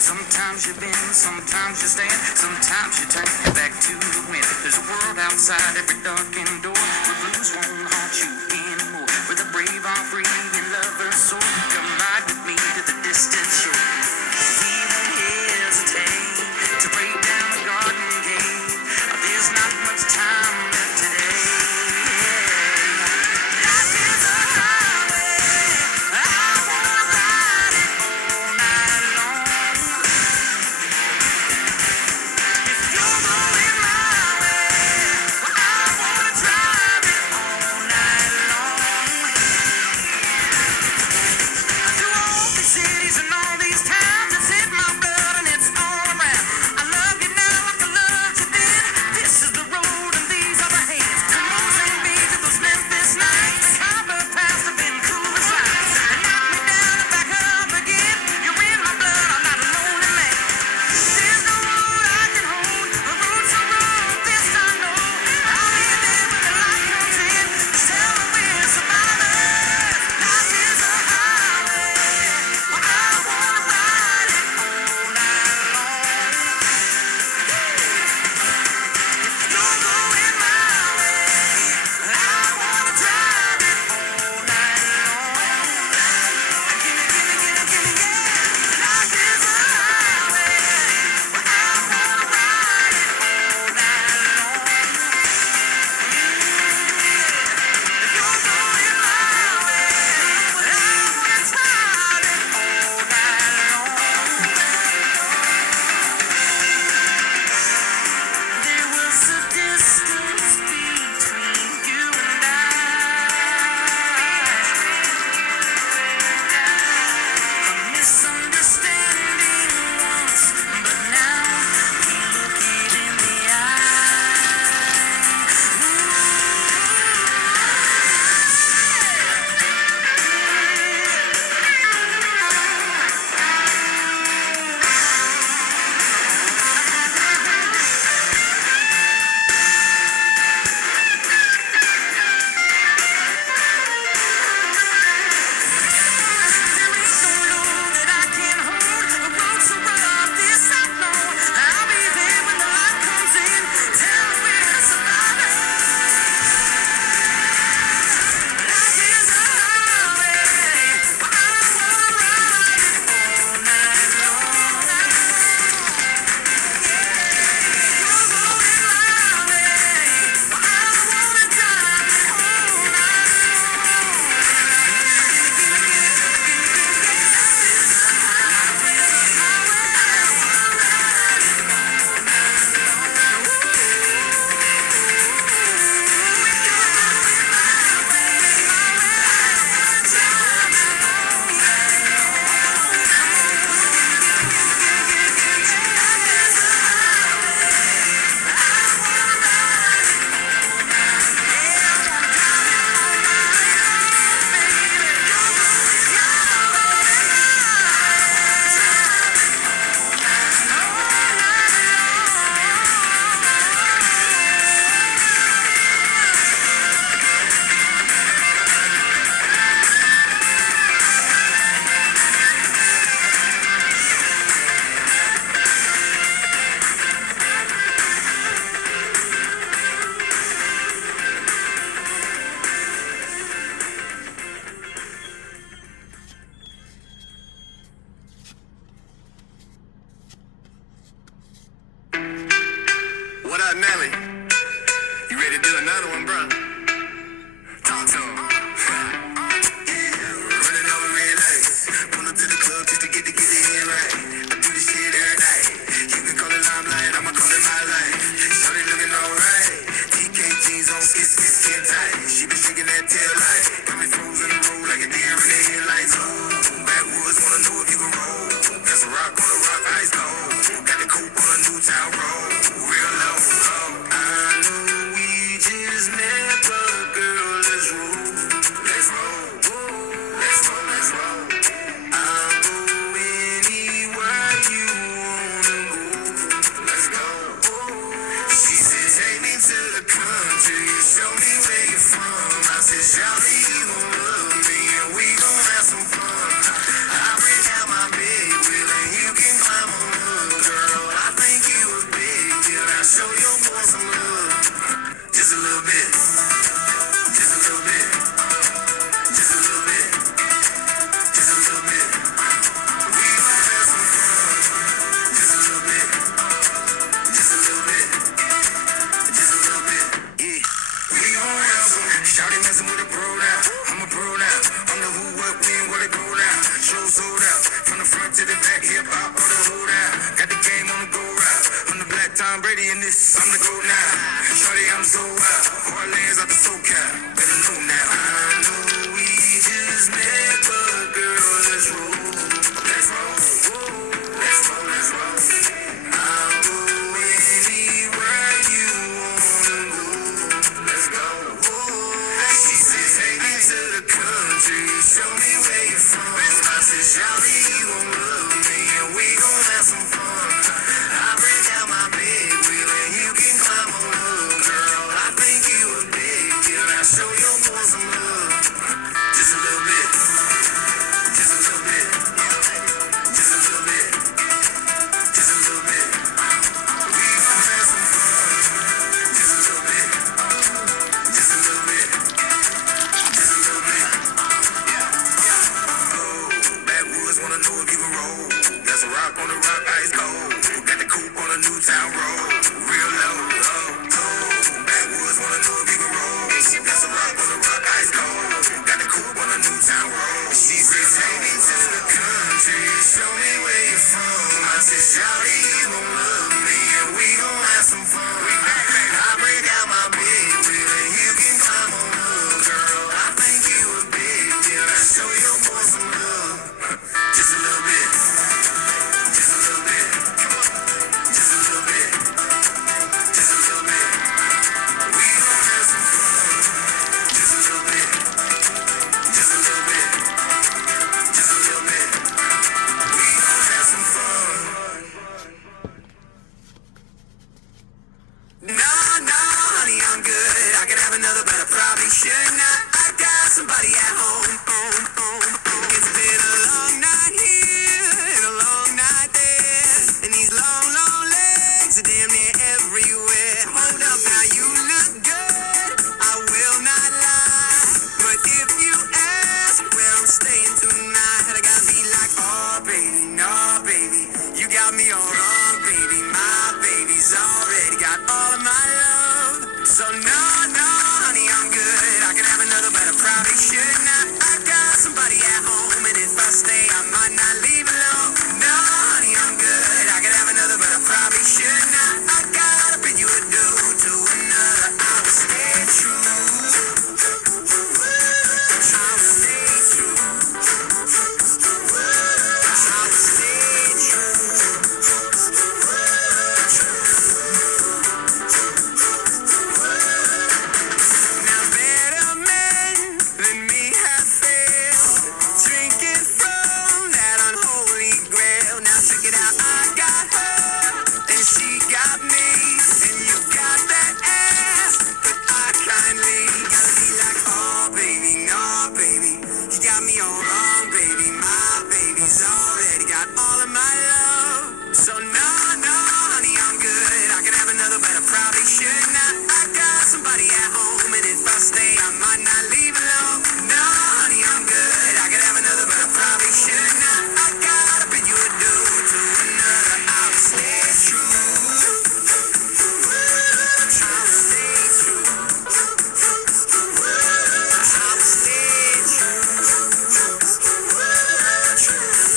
Sometimes you bend, sometimes you stand, sometimes you turn your back to the wind. There's a world outside every darkened door where blues won't haunt you anymore. Where the brave are free and lovers soar. Come ride with me to the distant shore. We won't hesitate to break down the garden gate. There's not much time left today. Life is a highway. I wanna ride it all night long. If you're going my way, well, I wanna drive it all night long. Through all these cities and all these towns, it's in my blood and it's all around. I love you now like I loved you then. This is the road and these are the hands. Come on, St. Beach to those Memphis nights. Harbor past have been cool as ice. And knock me down and back up again. You're in my blood, I'm not a lonely man. There's no road I can hold. The road so rough, this I know. I'll be there when the light comes in. Just tell me we're survivors. Life is a highway. Well, I wanna ride it all night long. You're going my way. I wanna drive it all night long. Gimme, yeah. Life is a highway. Well, I wanna ride it all night long. You're going my way. Well, I wanna drive it all night long. There was a distance between you and a misunderstanding once, but now we look it in the There ain't no load that I can hold. The road so rough, this I know. I'll be there when the light comes in. Tell me we're survivors. Life is a highway. Well, I wanna ride it all night long. You're going my way. Well, I wanna drive it all night What up, Nelly? You ready to do another one, bro? Talk to him. Running over red lights. Pull up to the club just to get the head right. I do this shit every night. You can call it limelight, I'ma call it my life. Shorty looking alright. TK jeans on, skin tight. She been shaking that tail light. Got me frozen in the road like a deer in the headlights. Oh, backwoods wanna know if you can roll. That's a rock on a rock, ice cold. Got the coupe on a new town road. Real low. I know we just met, but girl, let's roll. Let's roll. like Tom Brady in this. I'm the GOAT now. Shorty, I'm so wild. Orleans out the SoCal. Better know now. I know we just met, but girl, let's roll. Let's roll. Let's roll, let's roll. I'll go anywhere you wanna go. Let's go. She said, take me to the country. Show me where you're from. I said, Shawty, you gon' love me, and we gon' have some fun. I break out my big wheel, and you can climb on up, girl. I think you a big deal. Now show your boy some love. Just a little bit. Just a little bit. Just a little bit. Just a little bit. We gon' have some fun. Just a little bit. Just a little bit. Just a little bit. Oh, backwoods wanna know if you can roll. There's a rock on the rock, ice cold. Got the coupe on a Newtown road. Real low. Backwoods wanna know if you can roll. There's a rock on the rock, ice cold. Got the coupe on a Newtown road. She said, take me to the country. Show me where you're from. I said, Shawty, you gon' love me, and we gon' have some fun. I break out my big wheel, and you can climb on up, girl. I think you a big deal. Now show your boy some love. Just a little bit. Just a little bit. Just a little bit. Just a little bit. We gon' have some fun. Just a little bit. Just a little bit. Just a little bit. We gon' have some fun. No, no, honey, I'm good. I could have another, but I probably should not. I got somebody at home. It's been a long night here and a long night there, and these long, long legs are damn near everywhere. Hold up, now you look good. I will not lie, but if you ask where I'm staying tonight, I gotta be like, oh baby, no baby, you got me all wrong, baby. My baby's already got all of my love. So no, no, honey, I'm good. I could have another, but I probably should not. I got somebody at home, and if I stay, I might not leave alone. No, honey, I'm good. I could have another, but I probably should not. I gotta bid you adieu to another. I will stay true. I will stay true. I will stay true. Now better men than me have failed, drinking from that unholy grail. Now check it out, I got her, and she got me, and you got that ass, but I kindly gotta be like, oh baby, no baby, you got me all wrong, baby. My baby's already got all of my love. So no, no, honey, I'm good. I could have another, but I probably should not. I got somebody at home, and if I stay, I might not leave alone.